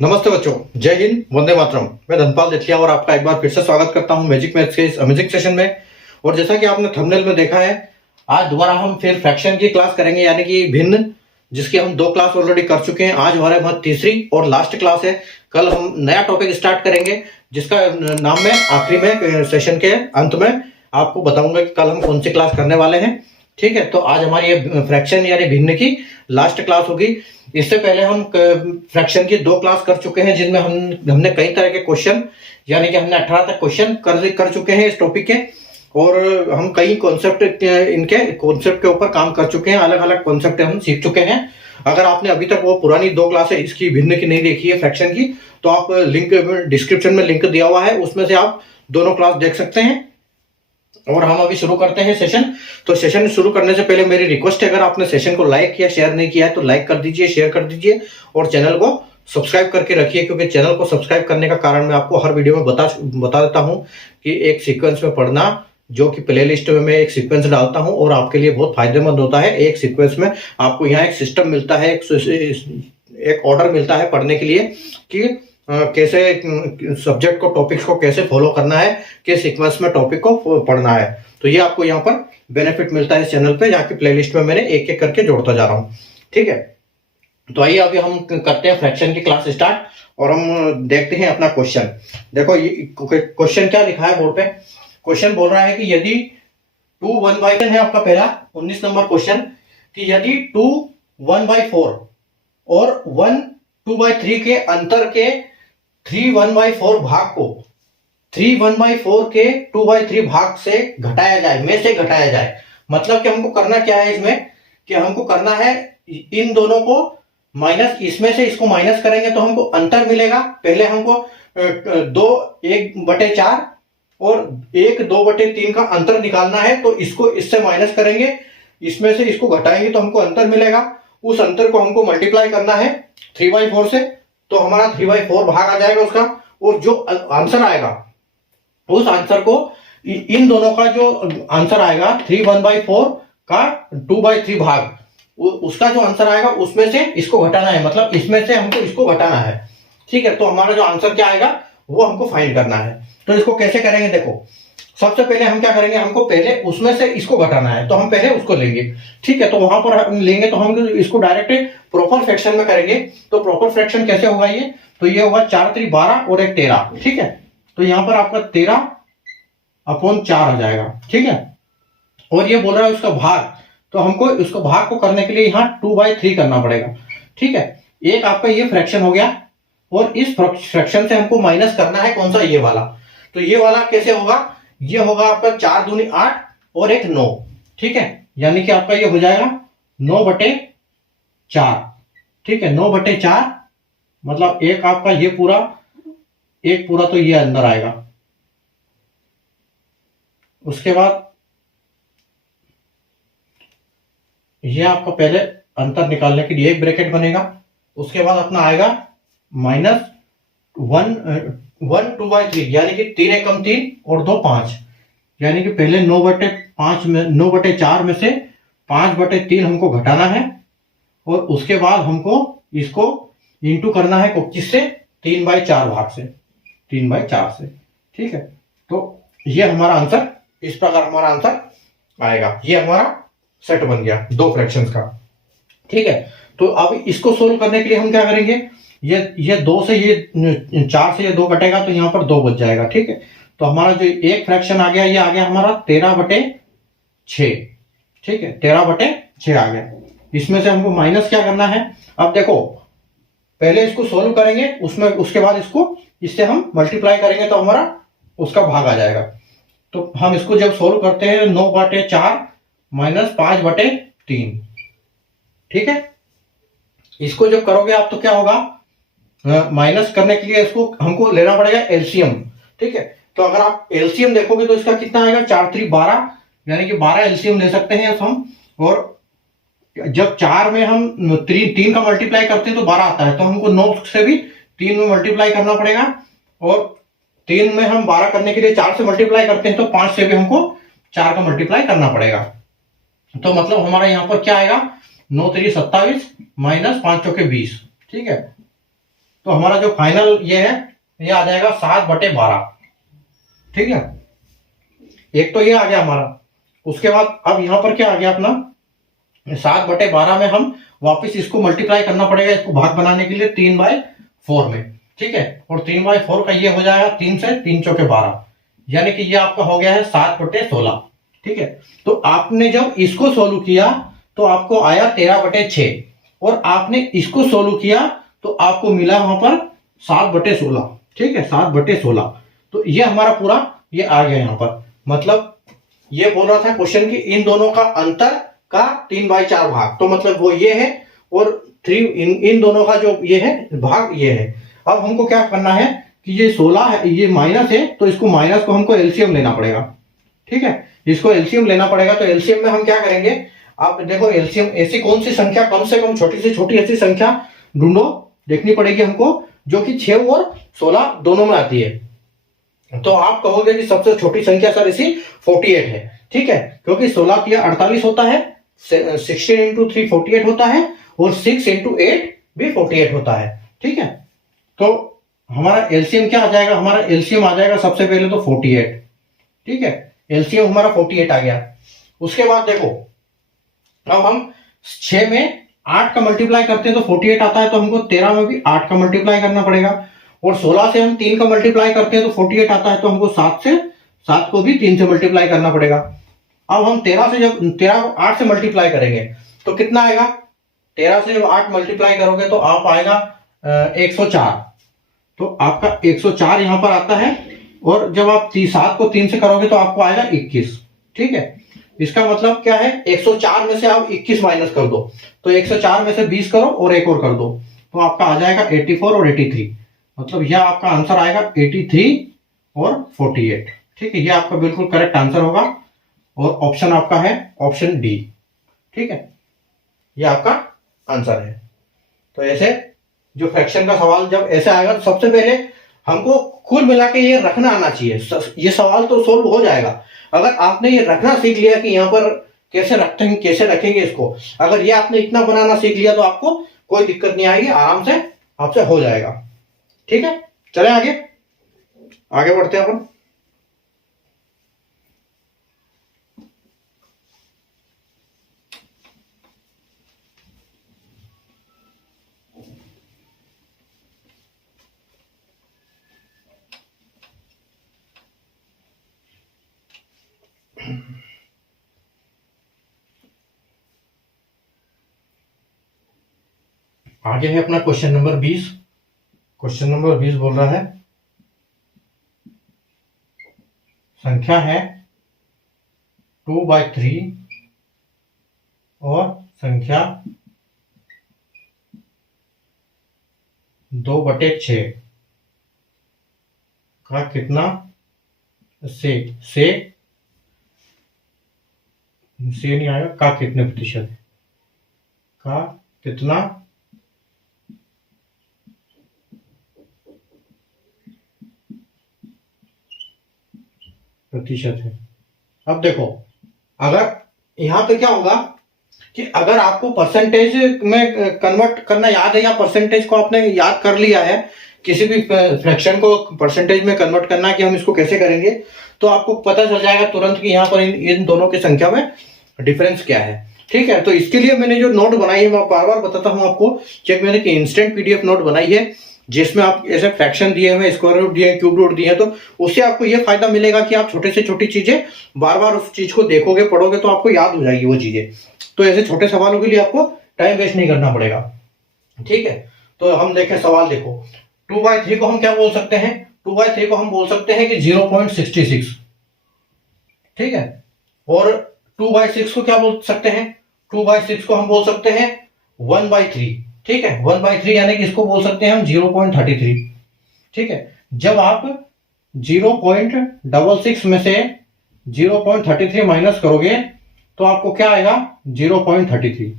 नमस्ते बच्चों, जय हिंद, वंदे मातरम। मैं धनपाल जेठलिया और आपका एक बार फिर से स्वागत करता हूं मैजिक मैथ्स के इस अमेजिंग सेशन में। और जैसा कि आपने थंबनेल में देखा है, आज दोबारा हम फिर फ्रैक्शन की क्लास करेंगे, यानी कि भिन्न, जिसकी हम 2 क्लास ऑलरेडी कर चुके हैं। आज हमारे पास तीसरी और लास्ट क्लास है। कल हम नया टॉपिक स्टार्ट करेंगे, जिसका नाम मैं आखिरी में सेशन के अंत में आपको बताऊंगा कि कल हम कौन सी क्लास करने वाले हैं। ठीक है, तो आज हमारी ये फ्रैक्शन यानी भिन्न की लास्ट क्लास होगी। इससे पहले हम फ्रैक्शन की 2 क्लास कर चुके हैं, जिनमें हमने कई तरह के क्वेश्चन, यानी कि हमने 18 तक क्वेश्चन कर चुके हैं इस टॉपिक के। और हम कई कॉन्सेप्ट इनके कॉन्सेप्ट के ऊपर काम कर चुके हैं, अलग अलग कॉन्सेप्ट हम सीख चुके हैं। अगर आपने अभी तक वो पुरानी 2 क्लासें इसकी भिन्न की नहीं देखी है फ्रैक्शन की, तो आप लिंक डिस्क्रिप्शन में लिंक दिया हुआ है, उसमें से आप दोनों क्लास देख सकते हैं। और हम अभी शुरू करते हैं सेशन। तो सेशन शुरू करने से पहले मेरी रिक्वेस्ट है, अगर आपने सेशन को लाइक किया, शेयर नहीं किया है तो लाइक कर दीजिए, शेयर कर दीजिए और चैनल को सब्सक्राइब करके रखिए, क्योंकि चैनल को सब्सक्राइब करने का कारण मैं आपको हर वीडियो में बता देता हूं कि एक सीक्वेंस में पढ़ना, जो कि प्लेलिस्ट में मैं एक सीक्वेंस डालता हूं और आपके लिए बहुत फायदेमंद होता है। एक सीक्वेंस में आपको यहाँ एक सिस्टम मिलता है, एक ऑर्डर मिलता है पढ़ने के लिए कि कैसे सब्जेक्ट को, टॉपिक्स को कैसे फॉलो करना है, किस सीक्वेंस में टॉपिक को पढ़ना है। तो ये आपको यहाँ पर बेनिफिट मिलता है इस चैनल पे, जहाँ की प्लेलिस्ट में मैंने एक एक करके जोड़ता जा रहा हूँ। ठीक है, तो आइए अभी हम करते हैं फ्रैक्शन की क्लास स्टार्ट और हम देखते हैं अपना क्वेश्चन। देखो ये क्वेश्चन क्या लिखा है बोर्ड पे। क्वेश्चन बोल रहा है कि यदि 2 1/4 है आपका पहला 19 नंबर क्वेश्चन, कि यदि 2 1/4 और 1 2/3 के अंतर के 3 1/4 भाग को 3 1/4 के 2/3 भाग से घटाया जाए, में से घटाया जाए। मतलब कि हमको करना क्या है इसमें, कि हमको करना है इन दोनों को माइनस, इसमें से इसको माइनस करेंगे तो हमको अंतर मिलेगा। पहले हमको 2 1/4 और 1 2/3 का अंतर निकालना है, तो इसको इससे माइनस करेंगे, इसमें से इसको घटाएंगे तो हमको अंतर मिलेगा। उस अंतर को हमको मल्टीप्लाई करना है 3/4 से, तो हमारा 3/4 भाग आ जाएगा उसका। और जो आंसर आएगा, उस आंसर को, इन दोनों का जो आंसर आएगा 3 1/4 का 2/3 भाग, उसका जो आंसर आएगा उसमें से इसको घटाना है, मतलब इसमें से हमको इसको घटाना है। ठीक है, तो हमारा जो आंसर क्या आएगा वो हमको फाइंड करना है। तो इसको कैसे करेंगे, देखो सबसे पहले हम क्या करेंगे, हमको पहले उसमें से इसको घटाना है, तो हम पहले उसको लेंगे। ठीक है, तो वहां पर हम लेंगे तो हम इसको डायरेक्ट प्रॉपर फ्रैक्शन में करेंगे। तो प्रॉपर फ्रैक्शन कैसे होगा ये, तो ये होगा 4 3 12 और 1 13। ठीक है, तो यहां पर आपका 13/4 आ जाएगा। ठीक है, और ये बोल रहा है उसका भाग, तो हमको उसको भाग को करने के लिए यहाँ 2/3 करना पड़ेगा। ठीक है, एक आपका ये फ्रैक्शन हो गया, और इस फ्रैक्शन से हमको माइनस करना है कौन सा, ये वाला। तो ये वाला कैसे होगा, ये होगा आपका 4 दूनी 8 और 1 9। ठीक है, यानी कि आपका ये हो जाएगा 9/4। ठीक है, 9/4 मतलब एक आपका ये पूरा, एक पूरा तो ये अंदर आएगा। उसके बाद ये आपका पहले अंतर निकालने के लिए एक ब्रैकेट बनेगा। उसके बाद अपना आएगा -1 2/3, यानी कि 3 1 3 और 2 5, यानी कि पहले 9/5 में 9/4 में से 5/3 हमको घटाना है, और उसके बाद हमको इसको इंटू करना है किससे, 3/4 भाग से, 3/4 से। ठीक है, तो ये हमारा आंसर, इस प्रकार हमारा आंसर आएगा। ये हमारा सेट बन गया 2 फ्रैक्शंस का। ठीक है, तो अब इसको सोल्व करने के लिए हम क्या करेंगे, ये 2 से ये 4 से ये 2 कटेगा, तो यहाँ पर 2 बच जाएगा। ठीक है, तो हमारा जो एक फ्रैक्शन आ गया, ये आ गया हमारा 13/6। ठीक है, 13/6 आ गया। इसमें से हमको माइनस क्या करना है, अब देखो पहले इसको सोल्व करेंगे, उसमें उसके बाद इससे हम मल्टीप्लाई करेंगे तो हमारा उसका भाग आ जाएगा। तो हम इसको जब सोल्व करते हैं 9/4 - 5/3। ठीक है, इसको जब करोगे आप तो क्या होगा, माइनस करने के लिए इसको हमको लेना पड़ेगा एलसीएम। ठीक है, तो अगर आप एलसीएम देखोगे तो इसका कितना आएगा, 4 3 12, यानी कि 12 एलसीएम ले सकते हैं हम। और जब 4 में हम 3 का मल्टीप्लाई करते हैं तो 12 आता है, तो हमको 9 से भी 3 में मल्टीप्लाई करना पड़ेगा। और 3 में हम 12 करने के लिए 4 से मल्टीप्लाई करते हैं, तो 5 से भी हमको 4 का मल्टीप्लाई करना पड़ेगा। तो मतलब हमारा यहाँ पर क्या आएगा, 9 3 27 - 5 चौके 20। ठीक है, तो हमारा जो फाइनल ये है, ये आ जाएगा 7/12। ठीक है, एक तो ये आ गया हमारा। उसके बाद अब यहां पर क्या आ गया अपना, 7/12 में हम वापस इसको मल्टीप्लाई करना पड़ेगा, इसको भाग बनाने के लिए 3/4 में। ठीक है, और 3/4 का ये हो जाएगा 3 से 3 चौके 12, यानी कि ये आपका हो गया है 7/16। ठीक है, तो आपने जब इसको सोल्व किया तो आपको आया 13/6, और आपने इसको सोल्व किया तो आपको मिला वहां पर 7/16। ठीक है, 7/16। तो ये हमारा पूरा ये आ गया यहाँ पर। मतलब ये बोल रहा था क्वेश्चन की इन दोनों का अंतर का 3/4 भाग, तो मतलब वो ये है, और 3 इन दोनों का जो ये है भाग ये है। अब हमको क्या करना है कि ये 16 है, ये माइनस है, तो इसको माइनस को हमको एलसीएम लेना पड़ेगा। ठीक है, इसको एलसीएम लेना पड़ेगा। तो एलसीएम में हम क्या करेंगे, आप देखो एलसीएम ऐसी कौन सी संख्या, कम से कम छोटी से छोटी ऐसी संख्या ढूंढो, देखनी पड़ेगी हमको, जो कि 6 और 16 दोनों में आती है। तो आप कहोगे कि सबसे छोटी संख्या सर इसी 48 है। ठीक है, क्योंकि 16 या 48 होता है, 16 इंटू 3 48 होता है, और 6 इंटू 8 भी 48 होता है। ठीक है, तो हमारा एलसीएम क्या आ जाएगा, हमारा एलसीएम आ जाएगा सबसे पहले तो 48। ठीक है, एलसीएम हमारा 48 आ गया। उसके बाद देखो, अब हम 6 में 8 का मल्टीप्लाई करते हैं तो 48 आता है, तो हमको 13 में भी 8 का मल्टीप्लाई करना पड़ेगा, और 16 से हम 3 का मल्टीप्लाई करते हैं तो 48 आता है, तो हमको 7 को भी 3 से मल्टीप्लाई करना पड़ेगा। अब हम 13 से जब 13 को 8 से मल्टीप्लाई करेंगे तो कितना आएगा, 13 से जब 8 मल्टीप्लाई करोगे तो आप आएगा 104। तो आपका 104 यहां पर आता है, और जब आप 7 को 3 से करोगे तो आपको आएगा 21। ठीक है, इसका मतलब क्या है, 104 में से आप 21 माइनस कर दो, तो 104 में से 20 करो और एक और कर दो, तो आपका आ जाएगा 84 और 83। मतलब यह आपका आंसर आएगा 83 और 48। ठीक है, यह आपका बिल्कुल करेक्ट आंसर होगा, और ऑप्शन आपका है ऑप्शन डी। ठीक है, यह आपका आंसर है। तो ऐसे जो फ्रैक्शन का सवाल जब ऐसे आएगा तो सबसे पहले हमको कुल मिला के ये रखना आना चाहिए। ये सवाल तो सोल्व हो जाएगा अगर आपने ये रखना सीख लिया कि यहाँ पर कैसे रखते हैं, कैसे रखेंगे इसको। अगर ये आपने इतना बनाना सीख लिया तो आपको कोई दिक्कत नहीं आएगी, आराम से आपसे हो जाएगा। ठीक है, चलें आगे आगे बढ़ते हैं अपन। आगे है अपना क्वेश्चन नंबर 20। क्वेश्चन नंबर 20 बोल रहा है, संख्या है 2/3 और संख्या 2/6 का कितना से नहीं आएगा, का कितने प्रतिशत है, का कितना प्रतिशत है। अब देखो, अगर यहां पे क्या होगा कि अगर आपको परसेंटेज में कन्वर्ट करना याद है, या परसेंटेज को आपने याद कर लिया है, किसी भी फ्रैक्शन को परसेंटेज में कन्वर्ट करना है कि हम इसको कैसे करेंगे, तो आपको पता चल जाएगा तुरंत कि यहाँ पर इन दोनों की संख्या में डिफरेंस क्या है। ठीक है, तो इसके लिए मैंने जो नोट बनाई है, मैं बार बार बताता हूँ आपको, चेक मैंने कि इंस्टेंट पीडीएफ नोट बनाई है, जिसमें आप ऐसे फ्रैक्शन दिए हुए, स्क्वायर रूट दिए, क्यूब रूट दिए, तो उससे आपको ये फायदा मिलेगा कि आप छोटे से छोटी चीजें बार बार उस चीज को देखोगे, पढ़ोगे, तो आपको याद हो जाएगी वो चीजें। तो ऐसे छोटे सवालों के लिए आपको टाइम वेस्ट नहीं करना पड़ेगा। ठीक है, तो हम देखें सवाल, देखो 2/3 को हम क्या बोल सकते हैं, 2/3 को हम बोल सकते हैं कि 0.66। ठीक है, और 2/6 को क्या बोल सकते हैं, 2/6 को हम बोल सकते हैं 1/3। ठीक है, 1/3 यानी कि इसको बोल सकते हैं हम 0.33। ठीक है, जब आप 0.66 में से 0.33 माइनस करोगे तो आपको क्या आएगा, 0.33।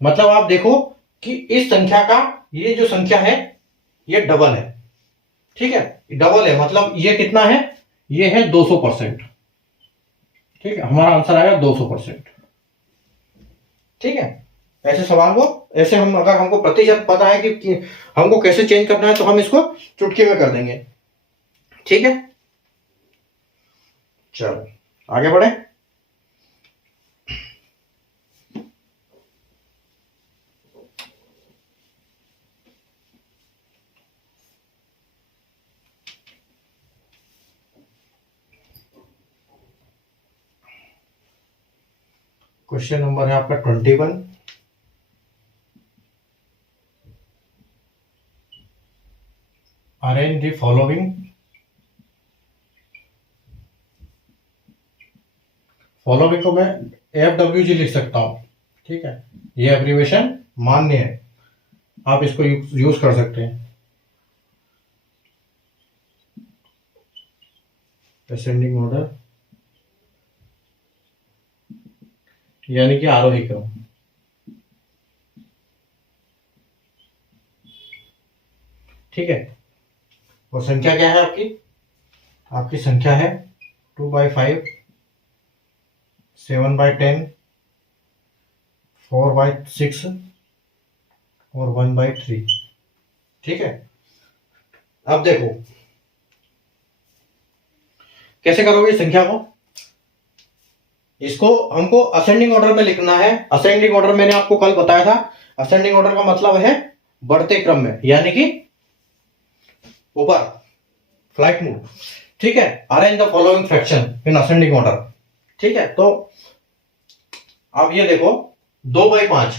मतलब आप देखो कि इस संख्या का, ये जो संख्या है ये डबल है। ठीक है, डबल है, मतलब ये कितना है, ये है 200%। ठीक है, हमारा आंसर आएगा 200%। ठीक है, ऐसे सवाल को ऐसे हम, अगर हमको प्रतिशत पता है कि हमको कैसे चेंज करना है, तो हम इसको चुटकी में कर देंगे। ठीक है, चलो आगे बढ़े। क्वेश्चन नंबर है आपका 21। Arrange the following. फॉलोइंग को मैं FWG लिख सकता हूं। ठीक है, ये एब्रीवेशन मान्य है, आप इसको यूज कर सकते हैं। असेंडिंग ऑर्डर यानी कि आरोही क्रम। ठीक है, और संख्या क्या है आपकी? आपकी संख्या है 2/5, 7/10, 4/6 और 1/3। ठीक है, अब देखो कैसे करोगे संख्या को। इसको हमको असेंडिंग ऑर्डर में लिखना है। असेंडिंग ऑर्डर मैंने आपको कल बताया था, असेंडिंग ऑर्डर का मतलब है बढ़ते क्रम में, यानी कि ऊपर, फ्लाइट मूव। ठीक है, arrange the following fraction in ascending order. ठीक है, तो अब ये देखो 2/5,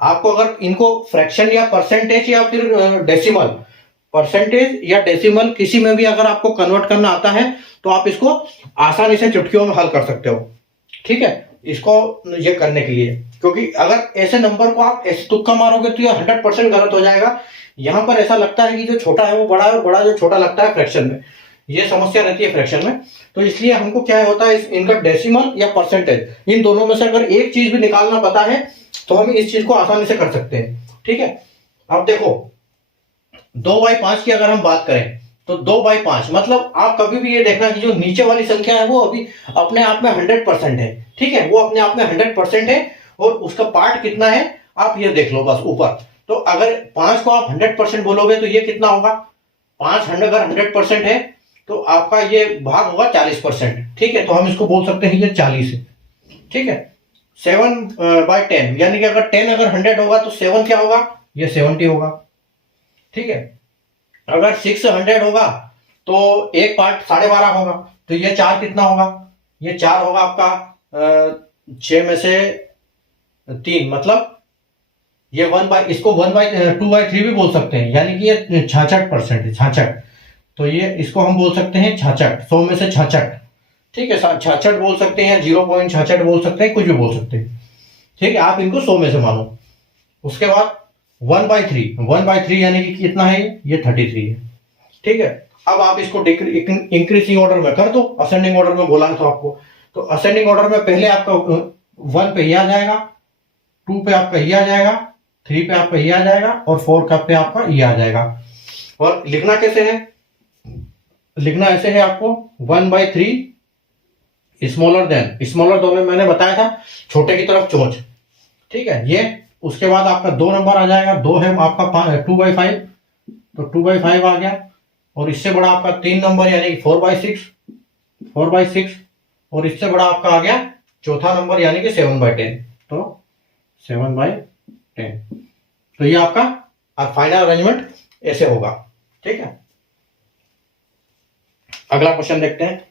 आपको अगर इनको फ्रैक्शन या परसेंटेज या फिर डेसिमल, परसेंटेज या डेसिमल किसी में भी अगर आपको कन्वर्ट करना आता है, तो आप इसको आसानी से चुटकियों में हल कर सकते हो। ठीक है, इसको ये करने के लिए, क्योंकि अगर ऐसे नंबर को आप ऐसे तुक्का मारोगे तो ये 100% गलत हो जाएगा। यहां पर ऐसा लगता है कि जो छोटा है वो बड़ा है, बड़ा जो छोटा लगता है फ्रैक्शन में, ये समस्या रहती है फ्रैक्शन में। तो इसलिए हमको क्या होता है, इनका डेसिमल या परसेंटेज, इन दोनों में से अगर एक चीज भी निकालना पता है तो हम इस चीज को आसानी से कर सकते हैं। ठीक है, अब देखो 2/5 की अगर हम बात करें, तो 2/5 मतलब आप कभी भी ये देखना कि जो नीचे वाली संख्या है वो अभी अपने आप में 100% है। ठीक है, वो अपने आप में 100% है, और उसका पार्ट कितना है आप ये देख लो बस ऊपर। तो अगर 5 को आप 100% बोलोगे तो ये कितना होगा, 5 अगर 100% है तो आपका ये भाग होगा 40%। ठीक है, तो हम इसको बोल सकते हैं ये 40 है। ठीक है, 7/10 यानी कि अगर 10 अगर 100 होगा तो 7 क्या होगा, ये 70 होगा। ठीक है, अगर 600 होगा तो एक पार्ट 12.5 होगा, तो ये 4 कितना होगा, ये 4 होगा आपका 6 में से 3, मतलब ये 2/3 भी बोल सकते हैं, यानी कि ये 66% है, 66। तो ये इसको हम बोल सकते हैं 66, 100 में से 66। ठीक है, 66 बोल सकते हैं, 0.66 बोल सकते हैं, कुछ भी बोल सकते हैं। ठीक है, आप इनको 100 में से मानो। उसके बाद 1/3 यानी कि कितना है, ये 33 है। ठीक है, अब आप इसको इंक्रीजिंग ऑर्डर में कर दो, असेंडिंग ऑर्डर में बोला है तो आपको, तो असेंडिंग ऑर्डर में पहले आपका 1 पे ये आ जाएगा, 2 पे आपका ये आ जाएगा, 3 पे आपका ये आ जाएगा, और 4 का पे आपका ये आ जाएगा। और लिखना कैसे है, लिखना ऐसे है आपको 1/3 स्मॉलर दोनों मैंने बताया था, छोटे की तरफ चोंच। ठीक है, ये उसके बाद आपका 2 नंबर आ जाएगा, 2 है आपका 2/5, तो 2/5 आ गया। और इससे बड़ा आपका 3 नंबर यानी कि 4/6, और इससे बड़ा आपका आ गया चौथा नंबर यानी कि 7/10, तो 7/10। तो ये आपका फाइनल अरेंजमेंट ऐसे होगा। ठीक है, अगला क्वेश्चन देखते हैं।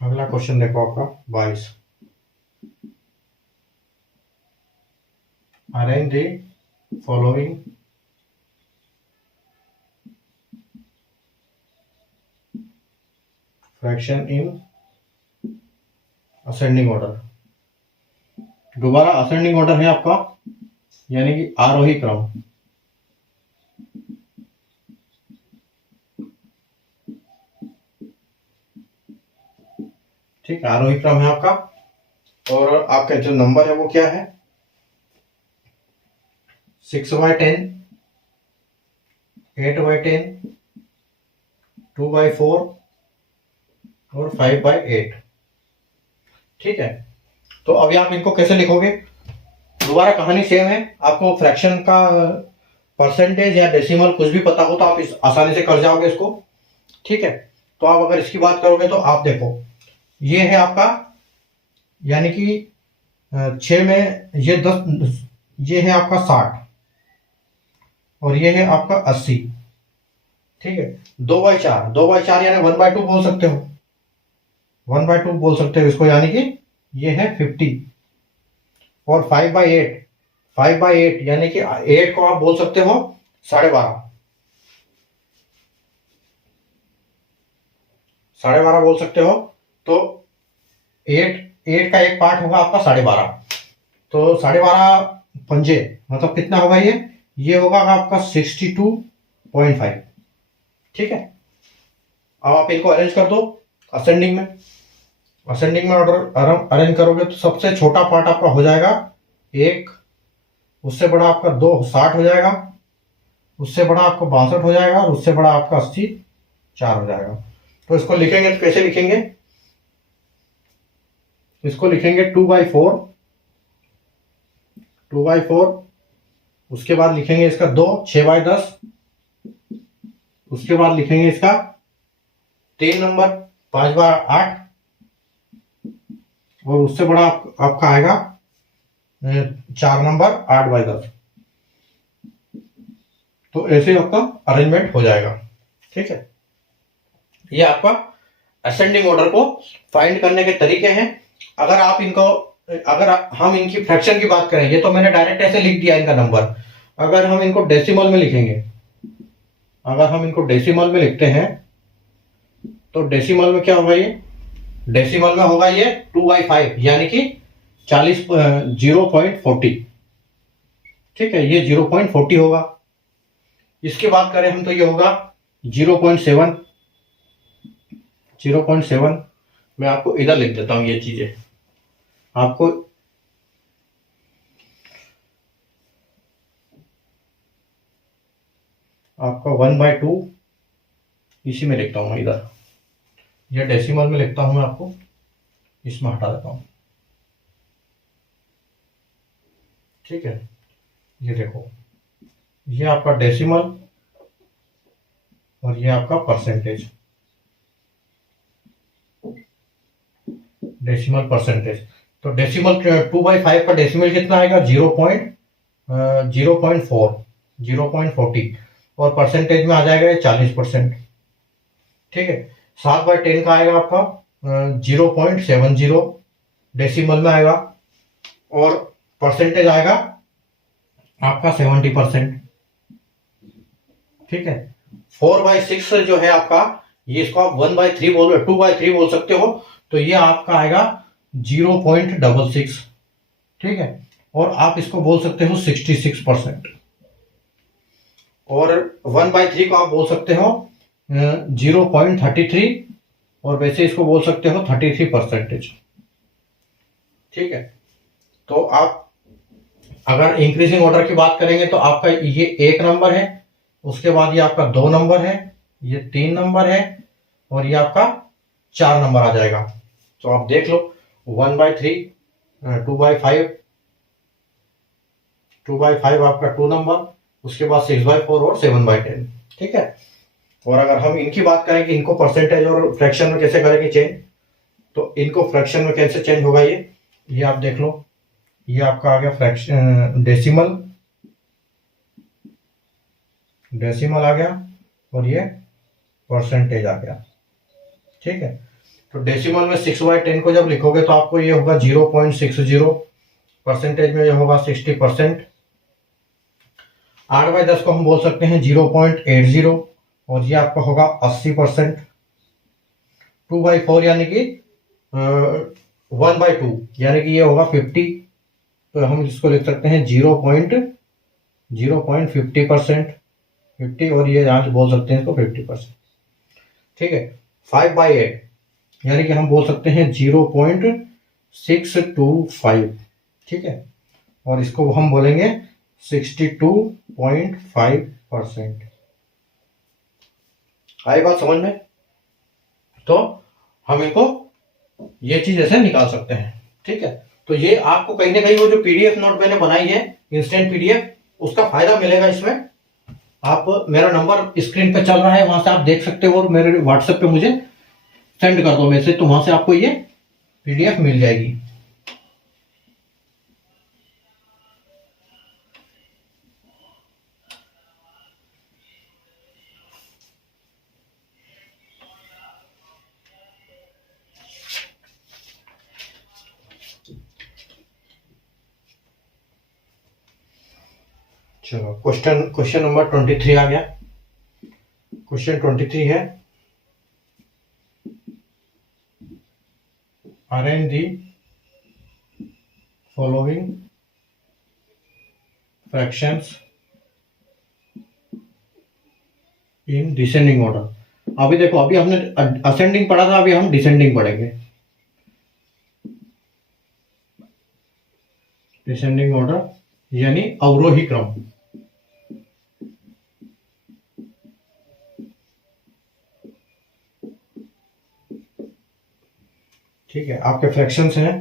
अगला क्वेश्चन देखो आपका 22। Arrange the following fraction in ascending order. दोबारा असेंडिंग ऑर्डर है आपका, यानी कि आरोही क्रम। ठीक है, आरोही क्रम है आपका, और आपका जो नंबर है वो क्या है, 6/10, 8/10, 2/4 और 5/8। ठीक है, तो अभी आप इनको कैसे लिखोगे? दोबारा कहानी सेम है। आपको फ्रैक्शन का परसेंटेज या डेसिमल कुछ भी पता हो तो आप इस आसानी से कर जाओगे इसको। ठीक है, तो आप अगर इसकी बात करोगे तो आप देखो, ये है आपका, यानी कि 6 में ये 10, ये है आपका 60 और ये है आपका 80। ठीक है, 2/4, 2/4 यानी 1/2 बोल सकते हो, 1/2 बोल सकते हो इसको, यानी कि ये है 50। और 5/8, 5/8 यानी कि 8 को आप बोल सकते हो 12.5, 12.5 बोल सकते हो। तो 8 का एक पार्ट होगा आपका 12.5, तो 12.5 पंजे मतलब कितना होगा ये होगा आपका 62.5। ठीक है, अब आप इनको अरेंज कर दो असेंडिंग में। असेंडिंग में ऑर्डर अरेंज करोगे तो सबसे छोटा पार्ट आपका हो जाएगा 1, उससे बड़ा आपका 2 60 हो जाएगा, उससे बड़ा आपको 62 हो जाएगा, और उससे बड़ा आपका 80 4 हो जाएगा। तो इसको लिखेंगे तो कैसे लिखेंगे? इसको लिखेंगे 2/4, 2/4, उसके बाद लिखेंगे इसका 2, 6/10, उसके बाद लिखेंगे इसका 3 नंबर 5/8, और उससे बड़ा आपका आएगा 4 नंबर 8/10। तो ऐसे आपका अरेंजमेंट हो जाएगा। ठीक है, ये आपका असेंडिंग ऑर्डर को फाइंड करने के तरीके हैं। अगर आप इनको, अगर हम इनकी फ्रैक्शन की बात करें, ये तो मैंने डायरेक्ट ऐसे लिख दिया इनका नंबर। अगर हम इनको डेसिमल में लिखेंगे, अगर हम इनको डेसिमल में लिखते हैं तो डेसिमल में क्या होगा? ये डेसिमल में होगा ये 2/5 यानी कि 0.40। ठीक है, ये 0.40 होगा। इसकी बात करें हम तो ये होगा 0.7, 0.7। मैं आपको इधर लिख देता हूं ये चीजें आपको। आपका 1/2 इसी में लिखता हूं मैं, इधर ये डेसिमल में लिखता हूं मैं, आपको इसमें हटा देता हूं। ठीक है, ये देखो, ये आपका डेसिमल और ये आपका परसेंटेज, डेसिमल परसेंटेज। तो डेसिमल 2/5 का डेसिमल कितना आएगा? 0.40, और परसेंटेज में आ जाएगा 40%। ठीक है, 7/10 का आएगा आपका 0.70 डेसिमल में आएगा, और परसेंटेज आएगा आपका 70%। ठीक है, 4/6 जो है आपका, ये इसको आप 2/3 बोल सकते हो। तो ये आपका आएगा 0.66। ठीक है, और आप इसको बोल सकते हो 66%। और 1/3 को आप बोल सकते हो 0.33, और वैसे इसको बोल सकते हो 33%। ठीक है, तो आप अगर इंक्रीजिंग ऑर्डर की बात करेंगे तो आपका ये 1 नंबर है, उसके बाद ये आपका 2 नंबर है, ये 3 नंबर है, और ये आपका 4 नंबर आ जाएगा। तो आप देख लो 1/3, 2/5, 2/5 आपका 2 नंबर, उसके बाद 6/4 और 7/10। ठीक है, और अगर हम इनकी बात करें कि इनको परसेंटेज और फ्रैक्शन में कैसे करेंगे चेंज, तो इनको फ्रैक्शन में कैसे चेंज होगा? ये आप देख लो, ये आपका आ गया फ्रैक्शन, डेसिमल आ गया, और ये परसेंटेज आ गया। ठीक है, तो डेसिमल में 6/10 को जब लिखोगे तो आपको ये होगा 0.60, परसेंटेज में ये होगा 60%। 8/10 को हम बोल सकते हैं 0.80, और ये आपका होगा 80%। 2/4 यानी कि 1/2 यानी कि ये होगा 50, तो हम इसको लिख सकते हैं 0.50%, 50, और ये यहाँ से बोल सकते हैं इसको 50%। ठीक है, 5/8 यानी कि हम बोल सकते हैं 0.625। ठीक है, और इसको हम बोलेंगे 62.5%। आई बात समझ में? तो हम इनको ये चीज ऐसे निकाल सकते हैं। ठीक है, तो ये आपको कहीं ना कहीं वो जो पीडीएफ नोट मैंने बनाई है इंस्टेंट पीडीएफ, उसका फायदा मिलेगा इसमें। आप, मेरा नंबर स्क्रीन पे चल रहा है, वहां से आप देख सकते हो और मेरे व्हाट्सएप पे मुझे सेंड कर दो मैसेज, तो वहां से आपको ये पीडीएफ मिल जाएगी। चलो, क्वेश्चन नंबर 23 आ गया। क्वेश्चन 23 है, arrange the following fractions in descending order. अभी देखो, अभी हमने असेंडिंग पढ़ा था, अभी हम डिसेंडिंग पढ़ेंगे। डिसेंडिंग ऑर्डर यानी अवरोही क्रम। ठीक है, आपके फ्रैक्शंस हैं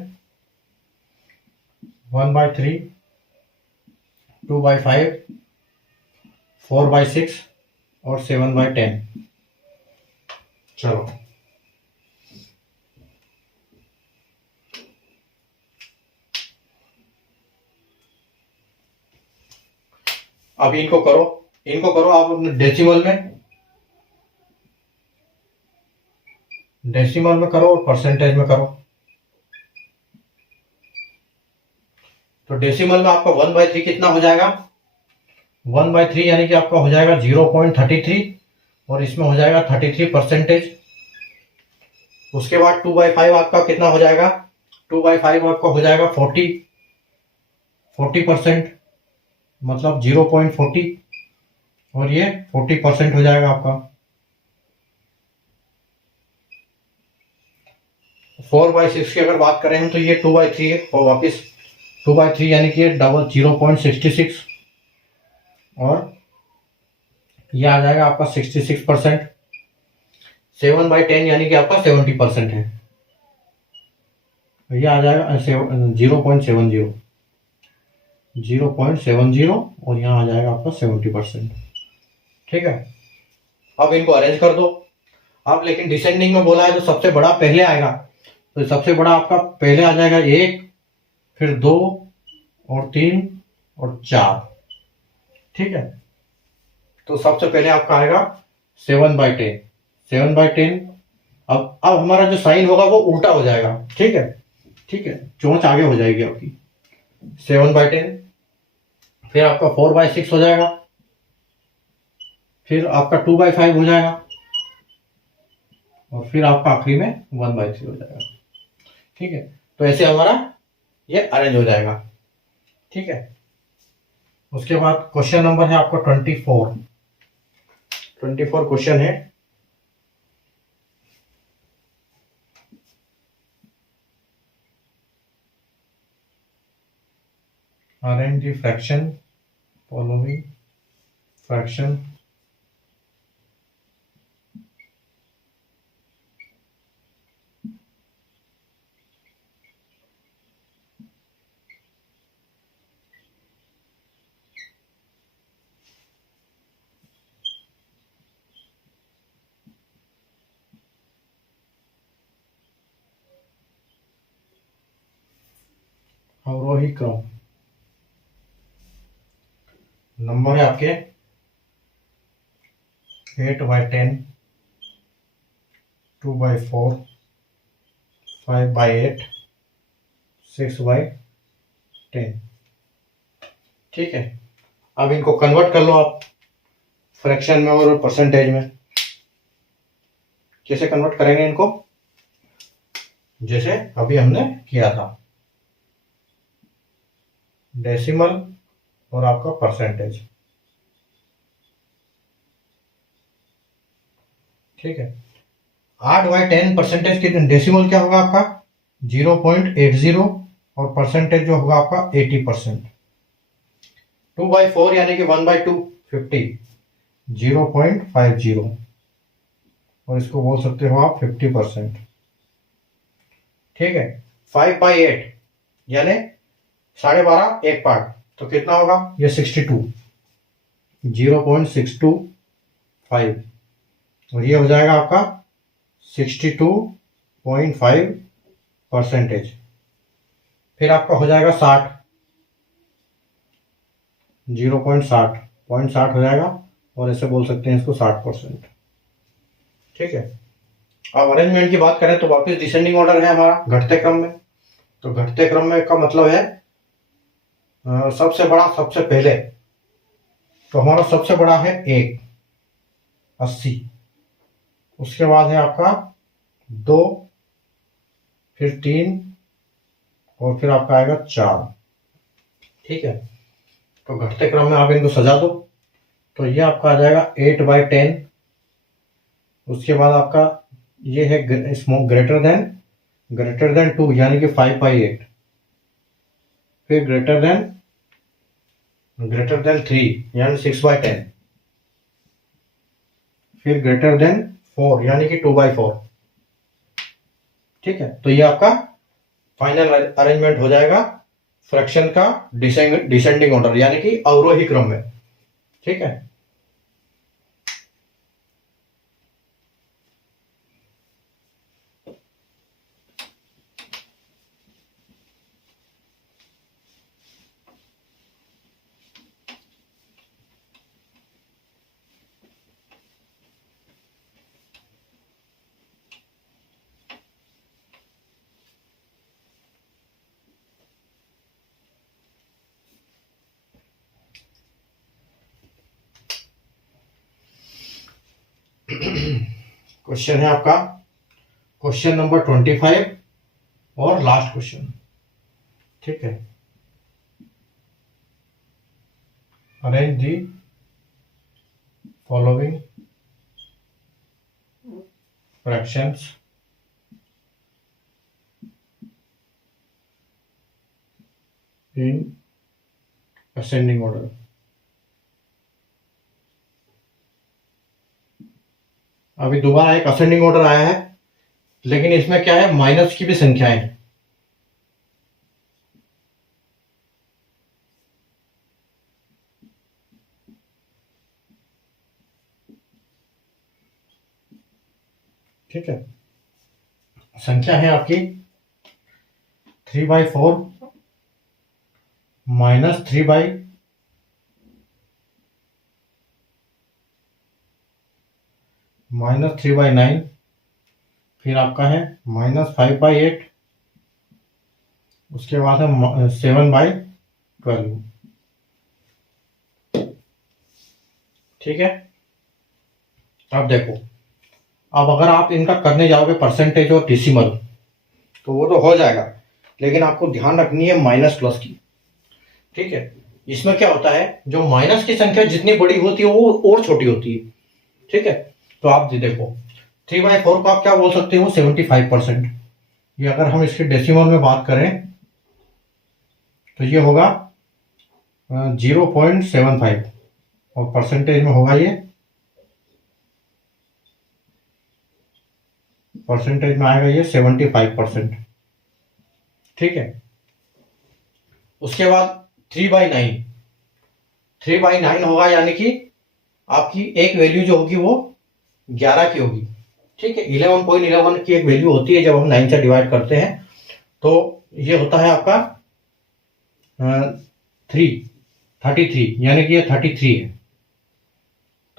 1/3, 2/5, 4/6 और 7/10। चलो, अभी इनको करो आप अपने डेसिमल में करो और परसेंटेज में करो। तो डेसिमल में आपका 1/3 कितना हो जाएगा? 1/3 यानी कि आपका हो जाएगा 0.33 और इसमें हो जाएगा 33%। उसके बाद 2/5 आपका कितना हो जाएगा? 2/5 आपका हो जाएगा 40% मतलब 0.40 और ये 40% हो जाएगा आपका। 4/6 की अगर बात करें हम तो ये 2/3 और वापिस 2/3 यानी कि डबल 0.66 और ये आ जाएगा आपका 66%। 7/10 यानी कि आपका 70% है, ये आ जाएगा 0.70 और यहाँ आ जाएगा आपका 70%। ठीक है, अब इनको अरेंज कर दो आप। लेकिन डिसेंडिंग में बोला है तो सबसे बड़ा पहले आएगा, तो सबसे बड़ा आपका पहले आ जाएगा 1, फिर 2 और 3 और 4। ठीक है, तो सबसे पहले आपका आएगा 7/10। 7/10, अब हमारा जो साइन होगा वो उल्टा हो जाएगा। ठीक है, चोंच आगे हो जाएगी आपकी। 7/10, फिर आपका 4/6 हो जाएगा, फिर आपका 2/5 हो जाएगा और फिर आपका आखिरी में 1/3 हो जाएगा। ठीक है, तो ऐसे हमारा ये अरेंज हो जाएगा। ठीक है, उसके बाद क्वेश्चन नंबर है आपका 24 क्वेश्चन है, arrange the fraction following fraction अवरोही क्रम। नंबर है आपके 8/10, 2/4, 5/8, 6/10। ठीक है, अब इनको कन्वर्ट कर लो आप फ्रैक्शन में और परसेंटेज में। कैसे कन्वर्ट करेंगे इनको? जैसे अभी हमने किया था, डेसिमल और आपका परसेंटेज। ठीक है, 8/10 परसेंटेज के डेसिमल क्या होगा आपका 0.80 और परसेंटेज जो होगा आपका 80%। 2/4 यानी कि 1/2 50 0.50 और इसको बोल सकते हो आप 50%। ठीक है, 5/8 यानी 12.5 एक पार्ट, तो कितना होगा ये 62, 0.625, और ये हो जाएगा आपका 62.5%। फिर आपका हो जाएगा 60, 0.60 हो जाएगा, और ऐसे बोल सकते हैं इसको 60%। ठीक है, अब अरेंजमेंट की बात करें तो वापस डिसेंडिंग ऑर्डर है हमारा, घटते क्रम में। तो घटते क्रम में का मतलब है सबसे बड़ा सबसे पहले, तो हमारा सबसे बड़ा है 1, 80, उसके बाद है आपका 2, फिर 3, और फिर आपका आएगा 4। ठीक है, तो घटते क्रम में आप इनको सजा दो, तो ये आपका आ जाएगा 8/10। उसके बाद आपका ये है ग्रेटर देन 2 यानी कि 5/8, फिर ग्रेटर देन 3 यानी 6/10, फिर ग्रेटर देन 4 यानी कि 2/4। ठीक है, तो ये आपका फाइनल अरेंजमेंट हो जाएगा फ्रैक्शन का डिसेंडिंग ऑर्डर यानी कि अवरोही क्रम में। ठीक है, क्वेश्चन है आपका क्वेश्चन नंबर 25 और लास्ट क्वेश्चन। ठीक है, arrange the following fractions in ascending order. अभी दोबारा एक असेंडिंग ऑर्डर आया है, लेकिन इसमें क्या है, माइनस की भी संख्याएं हैं। ठीक है, संख्या है आपकी 3/4 -3/9, फिर आपका है -5/8, उसके बाद है 7/12। ठीक है, अब देखो, अब अगर आप इनका करने जाओगे परसेंटेज और डेसिमल तो वो तो हो जाएगा, लेकिन आपको ध्यान रखनी है माइनस प्लस की। ठीक है, इसमें क्या होता है, जो माइनस की संख्या जितनी बड़ी होती है वो और छोटी होती है। ठीक है, तो आप देखो 3/4 को आप क्या बोल सकते हो, 75%। ये अगर हम इसके डेसिमल में बात करें तो ये होगा 0.75, और परसेंटेज में होगा ये, परसेंटेज में आएगा ये 75%। ठीक है, उसके बाद 3/9 होगा, यानी कि आपकी एक वैल्यू जो होगी वो 11 की होगी। ठीक है, 11.11 की एक वैल्यू होती है जब हम 9 से डिवाइड करते हैं, तो ये होता है आपका 33, यानी कि ये 33 है,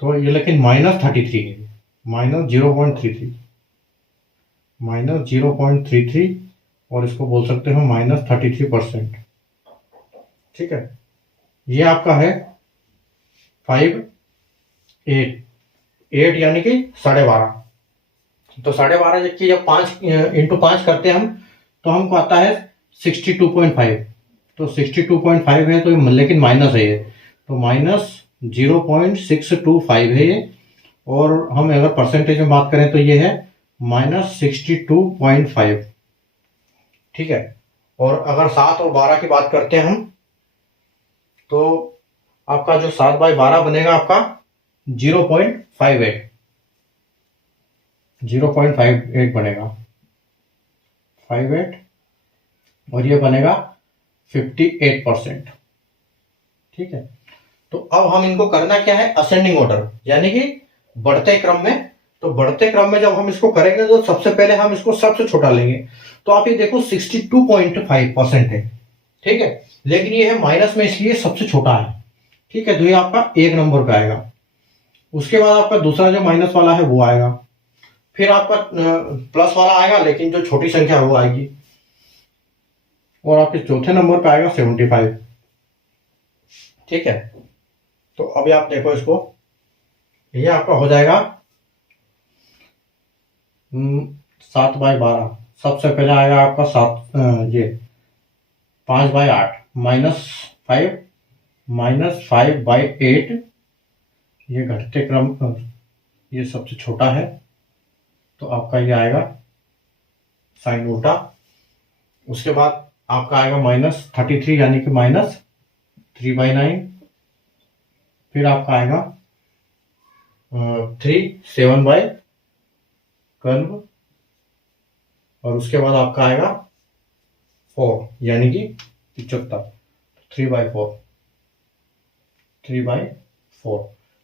तो ये लेकिन -33 है, -0.33, और इसको बोल सकते हो -33%। ठीक है, ये आपका है 5/8 यानी कि 12.5। तो 12.5 की जब 5 करते हैं हम, तो हमको आता है 62.5। तो 62.5 है, तो लेकिन माइनस है ये, तो -0.625 है ये, और हम अगर परसेंटेज में बात करें तो ये है -62.5। ठीक है, और अगर 7 और 12 की बात करते हैं हम, तो आपका जो 7/12 बनेगा आपका 0.58। 0.58 बनेगा 58 और ये बनेगा 58%। ठीक है, तो अब हम इनको करना क्या है, असेंडिंग ऑर्डर यानी कि बढ़ते क्रम में। तो बढ़ते क्रम में जब हम इसको करेंगे तो सबसे पहले हम इसको सबसे छोटा लेंगे। तो आप ये देखो 62.5% है। ठीक है, लेकिन ये है माइनस में इसलिए सबसे छोटा है। ठीक है, तो ये आपका 1 नंबर पे आएगा। उसके बाद आपका दूसरा जो माइनस वाला है वो आएगा, फिर आपका प्लस वाला आएगा लेकिन जो छोटी संख्या है वो आएगी, और आपके चौथे नंबर पे आएगा 75। ठीक है, तो अभी आप देखो इसको, ये आपका हो जाएगा 7/12। सबसे पहले आएगा आपका 5/8 -5/8। ये घटते क्रम, ये सबसे छोटा है तो आपका ये आएगा साइन उल्टा। उसके बाद आपका आएगा -33 यानी कि -3/9। फिर आपका आएगा 7/12 और उसके बाद आपका आएगा 4 यानी कि 75। 3/4।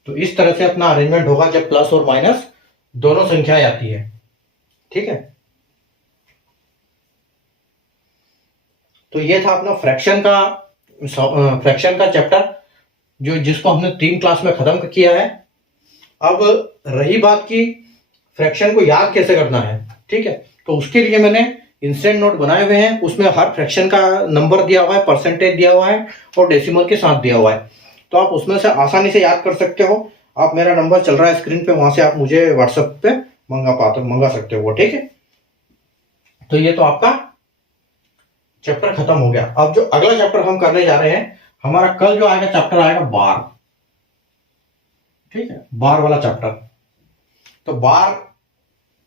तो इस तरह से अपना अरेंजमेंट होगा जब प्लस और माइनस दोनों संख्याएं आती है। ठीक है, तो ये था अपना फ्रैक्शन का चैप्टर जिसको हमने 3 क्लास में खत्म किया है। अब रही बात की फ्रैक्शन को याद कैसे करना है। ठीक है, तो उसके लिए मैंने इंस्टेंट नोट बनाए हुए हैं, उसमें हर फ्रैक्शन का नंबर दिया हुआ है, परसेंटेज दिया हुआ है और डेसिमल के साथ दिया हुआ है। तो आप उसमें से आसानी से याद कर सकते हो। आप मेरा नंबर चल रहा है स्क्रीन पे, वहां से आप मुझे व्हाट्सएप पे मंगा सकते हो। ठीक है, तो ये तो आपका चैप्टर खत्म हो गया। अब जो अगला चैप्टर हम करने जा रहे हैं, हमारा कल जो आएगा चैप्टर आएगा बार। ठीक है, बार वाला चैप्टर। तो बार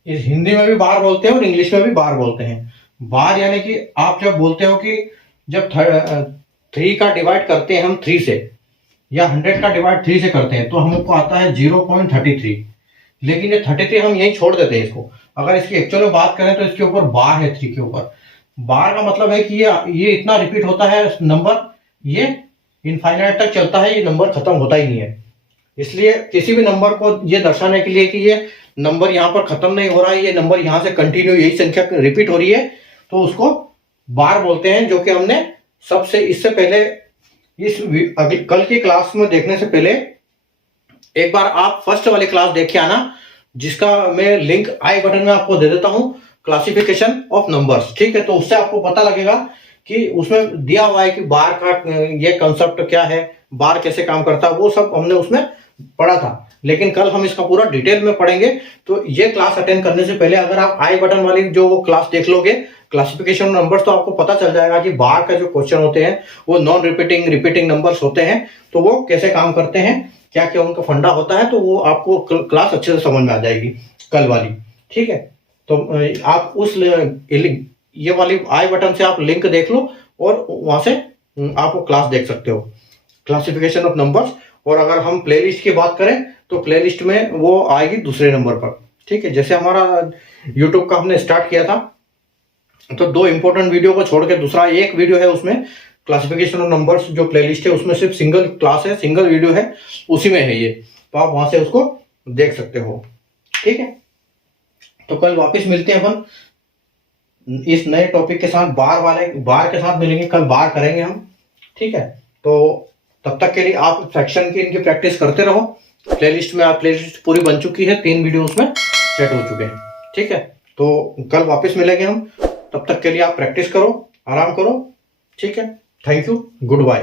इस हिंदी में भी बार बोलते हैं और इंग्लिश में भी बार बोलते हैं। बार यानी कि आप जब बोलते हो कि जब 3 का डिवाइड करते हैं हम 3 से, या 100 का डिवाइड 3 से करते हैं, तो हमको आता है 0.33। लेकिन ये 33 हम यही छोड़ देते हैं इसको। अगर इसकी एक्चुअल में बात करें तो इसके ऊपर बार है, 3 के ऊपर। बार का मतलब है कि ये इतना रिपीट होता है नंबर, ये इनफाइनाइट तक चलता है, ये नंबर खत्म होता ही नहीं है। इसलिए किसी भी नंबर को ये दर्शाने के लिए कि ये नंबर यहाँ पर खत्म नहीं हो रहा है, ये नंबर यहाँ से कंटिन्यू यही संख्या रिपीट हो रही है, तो उसको बार बोलते हैं। जो कि हमने इससे पहले कल की क्लास में देखने से पहले एक बार आप फर्स्ट वाली क्लास देख के आना, जिसका मैं लिंक आई बटन में आपको दे देता हूं, क्लासिफिकेशन ऑफ नंबर्स। ठीक है, तो उससे आपको पता लगेगा कि उसमें दिया हुआ है कि बार का ये कंसेप्ट क्या है, बार कैसे काम करता है, वो सब हमने उसमें पढ़ा था। लेकिन कल हम इसका पूरा डिटेल में पढ़ेंगे। तो ये क्लास अटेंड करने से पहले अगर आप आई बटन वाली जो क्लास देख लोगे, क्लासिफिकेशन नंबर्स, तो आपको पता चल जाएगा कि बार का जो क्वेश्चन होते हैं वो नॉन रिपीटिंग नंबर्स होते हैं, तो वो कैसे काम करते हैं, क्या क्या उनका फंडा होता है। तो वो आपको क्लास अच्छे से समझ में आ जाएगी कल वाली। ठीक है, तो आप ये वाली आई बटन से आप लिंक देख लो और वहां से आप वो क्लास देख सकते हो, क्लासिफिकेशन ऑफ नंबर्स। और अगर हम प्लेलिस्ट की बात करें तो प्लेलिस्ट में वो आएगी दूसरे नंबर पर। ठीक है, जैसे हमारा यूट्यूब का हमने स्टार्ट किया था, तो 2 इंपॉर्टेंट वीडियो को छोड़ के दूसरा एक वीडियो है, उसमें क्लासिफिकेशन ऑफ नंबर्स जो प्लेलिस्ट है उसमें सिर्फ सिंगल क्लास है, सिंगल वीडियो है, उसी में है ये। तो आप वहां से उसको देख सकते हो। ठीक है, तो कल वापस मिलते हैं अपन इस नए टॉपिक के साथ। बार के साथ मिलेंगे, कल बार करेंगे हम। ठीक है, तो तब तक के लिए आप फ्रैक्शन की इनकी प्रैक्टिस करते रहो। प्लेलिस्ट पूरी बन चुकी है, 3 वीडियो उसमें सेट हो चुके हैं। ठीक है, तो कल वापस मिलेंगे हम, तब तक के लिए आप प्रैक्टिस करो, आराम करो। ठीक है, थैंक यू, गुड बाय।